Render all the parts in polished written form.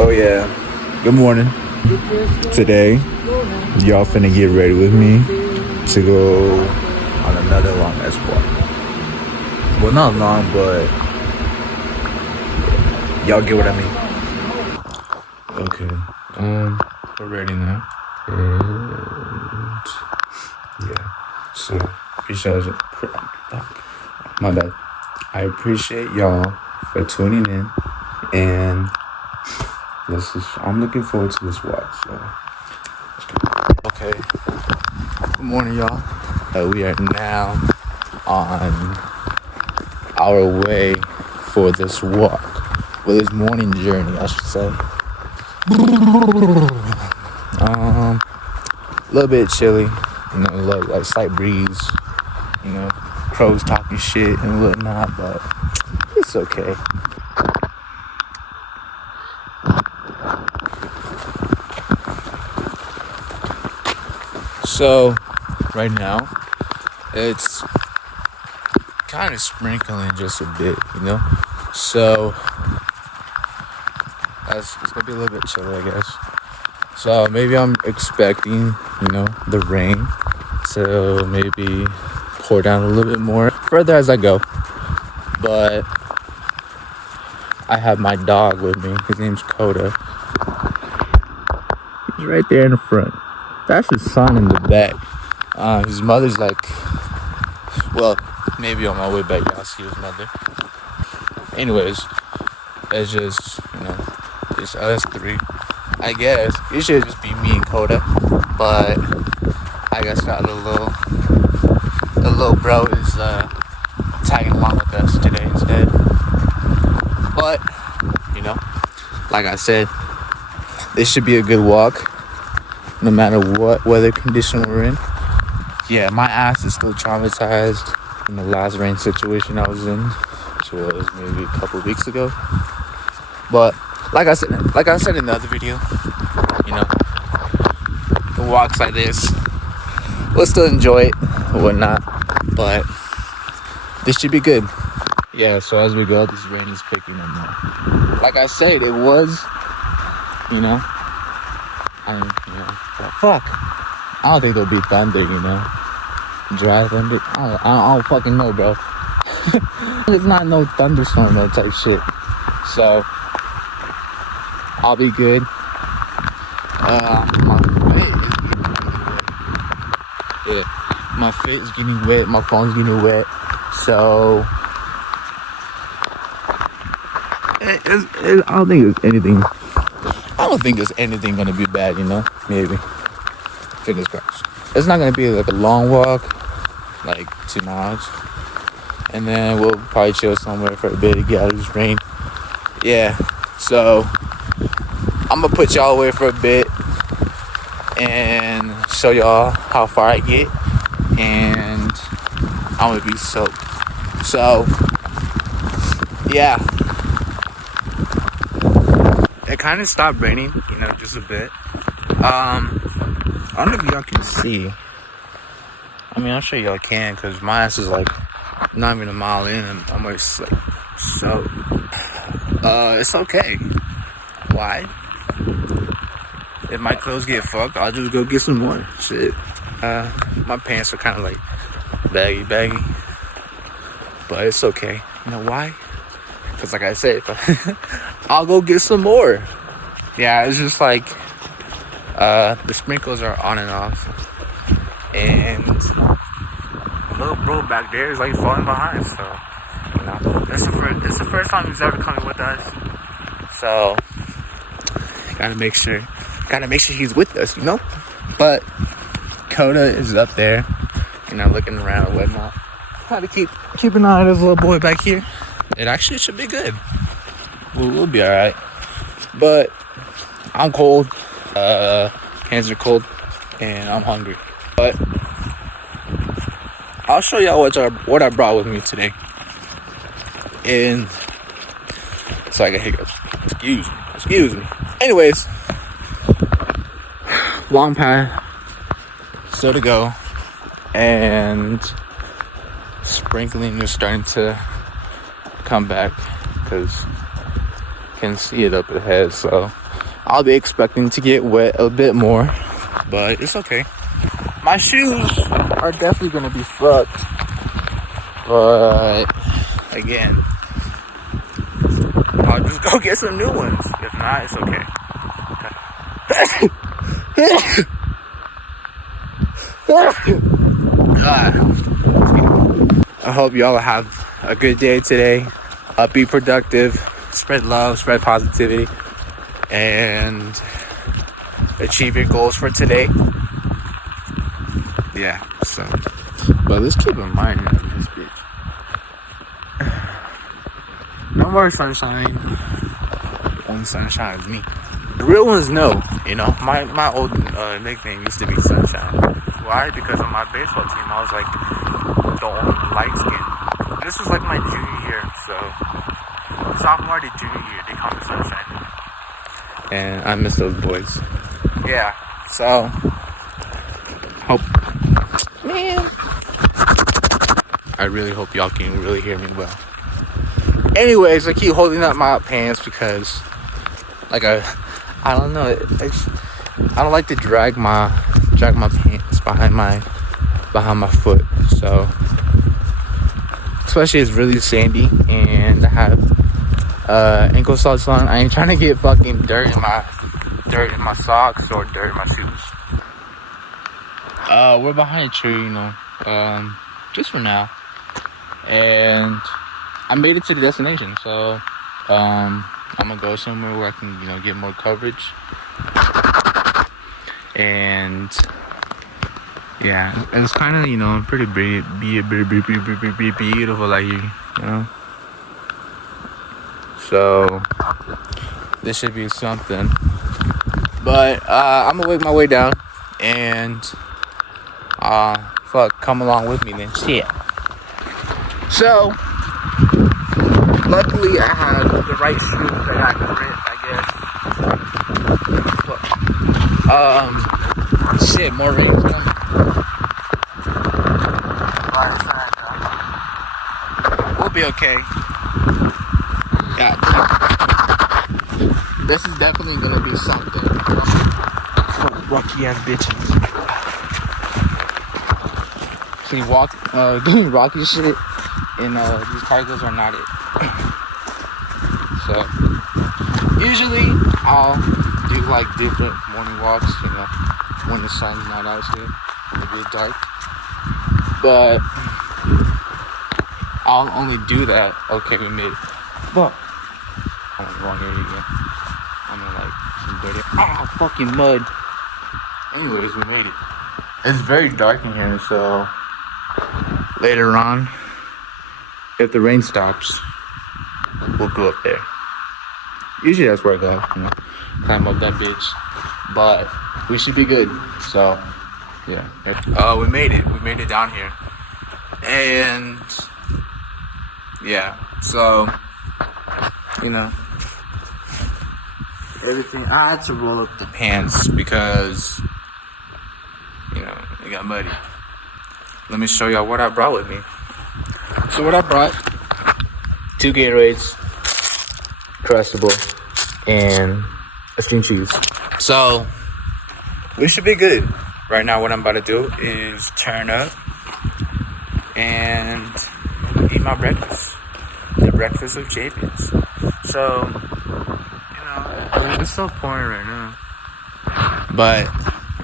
Oh yeah, good morning. Today, y'all finna get ready with me to go on another long ass walk. Well, not long, but y'all get what I mean. Okay, we're ready now. And yeah, so my bad. I appreciate y'all for tuning in, and I'm looking forward to this walk. So, okay. Good morning, y'all. We are now on our way for this walk, for this morning journey, I should say. A little bit chilly, a little like slight breeze, crows talking shit and whatnot, but it's okay. So, right now, it's kind of sprinkling just a bit, So, it's gonna be a little bit chilly, I guess. So, maybe I'm expecting, the rain to maybe pour down a little bit more further as I go. But I have my dog with me. His name's Coda. He's right there in the front. That's his son in the back. His mother's maybe on my way back y'all see his mother. Anyways, it's just, it's us three. I guess it should just be me and Coda, but I guess the little bro is tagging along with us today instead. But, like I said, this should be a good walk, no matter what weather condition we're in. Yeah, my ass is still traumatized from the last rain situation I was in, which was maybe a couple weeks ago. But like I said in the other video, the walks like this, we'll still enjoy it or whatnot, but this should be good. Yeah, so as we go, this rain is picking up more. Like I said, it was, fuck. I don't think there'll be thunder, dry thunder. I don't fucking know, bro. It's not no thunderstorm, that type shit. So, I'll be good. My face is getting wet. My phone's getting wet. So, I don't think there's anything gonna be bad, maybe. Fingers crossed. It's not gonna be like a long walk, like 2 miles. And then we'll probably chill somewhere for a bit to get out of this rain. Yeah, so I'm gonna put y'all away for a bit and show y'all how far I get. And I'm gonna be soaked. So, yeah. It kind of stopped raining, just a bit. I don't know if y'all can see. I mean, I'm sure y'all can, because my ass is not even a mile in, and I'm already soaked. It's okay. Why? If my clothes get fucked, I'll just go get some more. Shit. My pants are kind of baggy. But it's okay. You know why? Because like I said, I'll go get some more. Yeah, it's just the sprinkles are on and off. And little bro back there is falling behind. So, this is the first time he's ever coming with us. So, gotta make sure he's with us, But Coda is up there, looking around and whatnot. Try to keep an eye on this little boy back here. It actually should be good. We'll be alright. But I'm cold. Hands are cold, and I'm hungry. But I'll show y'all what I brought with me today. And so I got hiccups. Excuse me. Anyways, long path still to go, and sprinkling is starting to come back because can see it up ahead. So I'll be expecting to get wet a bit more, but it's okay. My shoes are definitely gonna be fucked, but again, I'll just go get some new ones. If not, it's okay. I hope y'all have a good day today. Be productive, spread love, spread positivity, and achieve your goals for today. Yeah, so, but let's keep in mind this bitch. No more sunshine. Only sunshine is me. The real ones know, you know. My old nickname used to be Sunshine. Why? Because on my baseball team, I was like the only light skin. This was like my junior year, so sophomore to junior year, they call me Sunshine. And I miss those boys. Yeah, so hope, man. I really hope y'all can really hear me well. Anyways, I keep holding up my pants because, like, I don't know. I don't like to drag my pants behind my foot. So, especially it's really sandy and I have ankle socks on. I ain't trying to get fucking dirt in my socks or dirt in my shoes. We're behind a tree, you know, just for now. And I made it to the destination, so I'm gonna go somewhere where I can, you know, get more coverage. And yeah, it's kind of, you know, pretty beautiful out here, you know. So this should be something. But I'm gonna work my way down, and come along with me then. Shit. So luckily I have the right shoes. I got grit, I guess. Shit, more rain coming. We'll be okay. God. This is definitely gonna be something. Rocky ass bitches. See, doing rocky shit in these cargos are not it. So usually I'll do like different morning walks, you know, when the sun's not out here, it'll be dark. But I'll only do that. Okay, we made it. Fuck. I'm in the wrong area again. I'm in like some dirty fucking mud. Anyways, we made it. It's very dark in here, so later on, if the rain stops, we'll go up there. Usually that's where I go, you know, climb up that bitch. But we should be good. So yeah. We made it. We made it down here. And yeah, so you know, everything. I had to roll up the pants because, you know, it got muddy. Let me show y'all what I brought with me. So what I brought: 2 Gatorades, Crustables, and a string cheese. So we should be good. Right now, what I'm about to do is turn up and eat my breakfast. The breakfast of champions. So, you know, it's so pouring right now, but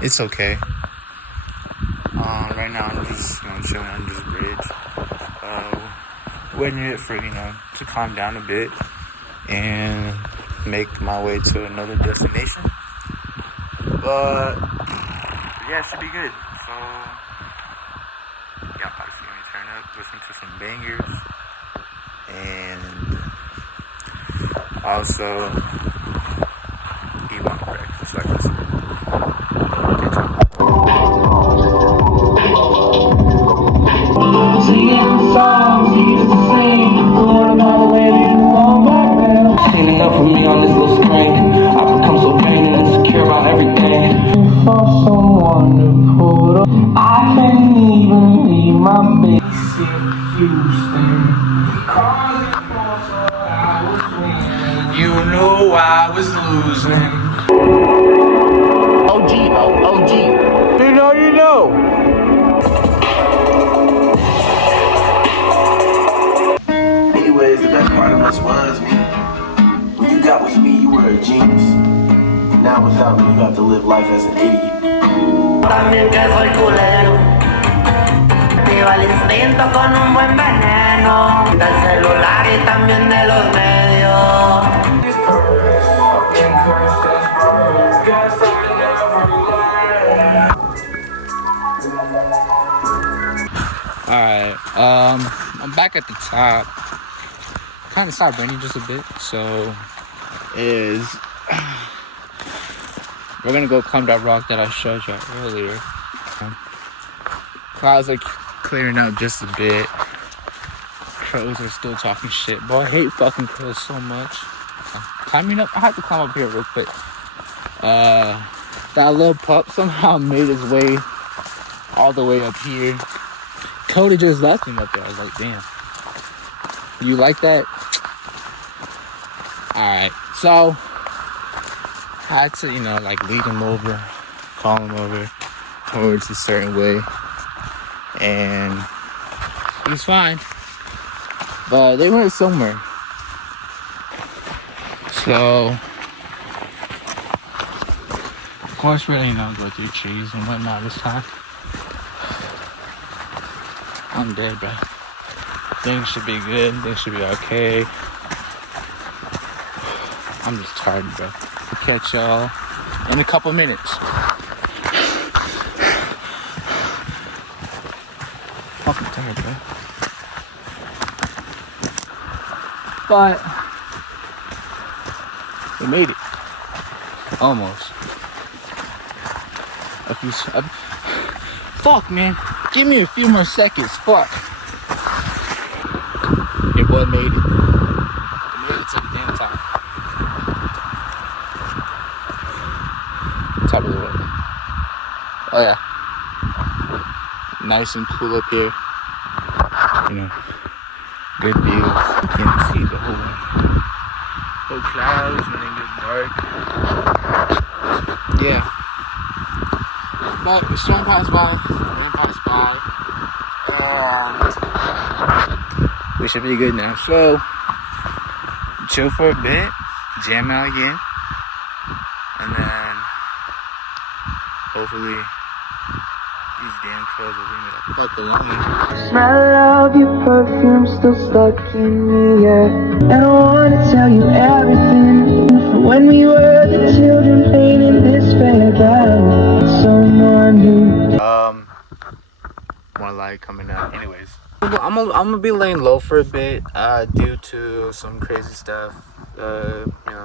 it's okay. Right now I'm just, you know, chilling under this bridge, waiting it for, you know, to calm down a bit and make my way to another destination. But yeah, it should be good. So yeah, I'm about to see me turn up, listen to some bangers, and also eat my breakfast, like I said. Seen enough of me on this little screen. I've become so vain and insecure about everything. For someone to put up, I can't even leave my bed. You know I was losing. OG, bro. OG. You know, you know. Anyways, the best part of us was me. When you got with me, you were a genius. Now without me, you have to live life as an idiot. También que soy culero. Activa el instinto con un buen veneno. Del celular y también de los medios. Alright, I'm back at the top. Kind of stopped raining just a bit, so we're gonna go climb that rock that I showed you earlier. Clouds are clearing up just a bit. Crows are still talking shit, but I hate fucking crows so much. Climbing up, I have to climb up here real quick. That little pup somehow made his way all the way up here. Cody just left him up there. I was like, damn. You like that? Alright, so I had to, like lead him over, call him over towards a certain way. And he was fine. But they went somewhere. So, of course, we're gonna go through trees and whatnot this time. I'm dead, bro. Things should be good. Things should be okay. I'm just tired, bro. I'll catch y'all in a couple minutes. Fucking tired, bro. But we made it. Almost. Fuck, man. Give me a few more seconds. Fuck. Your boy made it. We made it to the damn top. Top of the world. Oh yeah. Nice and cool up here. Good views. You can see the whole clouds when they get dark. Yeah. But the storm passed by, rain passed by, and we should be good now. So, chill for a bit, jam out again, and then hopefully these damn crows will leave me the fuck alone. Smell of your perfume still stuck in me, yeah. And I wanna tell you everything from when we were the children playing in this fairground. Someone who More light coming out. Anyways, I'm gonna be laying low for a bit due to some crazy stuff.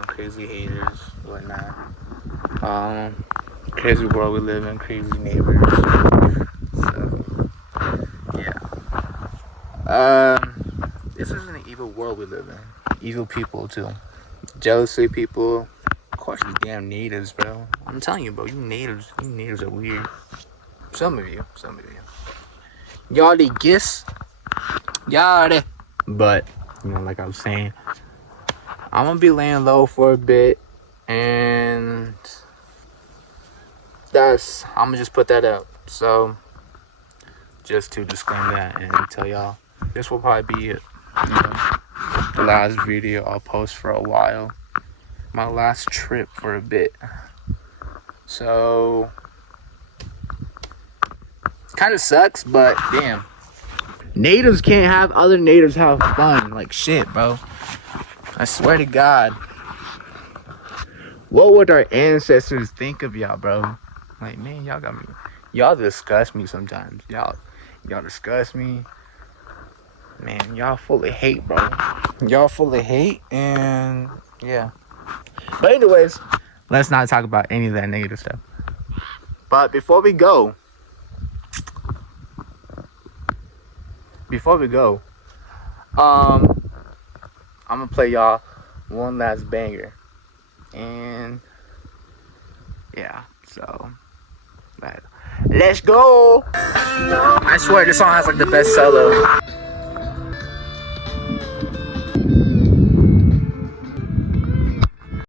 Crazy haters, whatnot. Crazy world we live in, crazy neighbors. So yeah. This is an evil world we live in. Evil people too. Jealousy people. Of course, these damn natives, bro. I'm telling you, bro. You natives are weird. Some of you. Y'all the gifts. Y'all. But like I was saying, I'm gonna be laying low for a bit, and I'm gonna just put that up. So, just to disclaim that and tell y'all, this will probably be it. The last video I'll post for a while. My last trip for a bit. So, kind of sucks, but damn. Natives can't have other natives have fun. Like shit, bro. I swear to God. What would our ancestors think of y'all, bro? Like, man, y'all got me. Y'all disgust me sometimes. Y'all disgust me. Man, y'all full of hate, bro. Y'all full of hate, and yeah. But anyways, let's not talk about any of that negative stuff. But before we go, I'm gonna play y'all one last banger, and yeah, so let's go. I swear this song has like the best solo.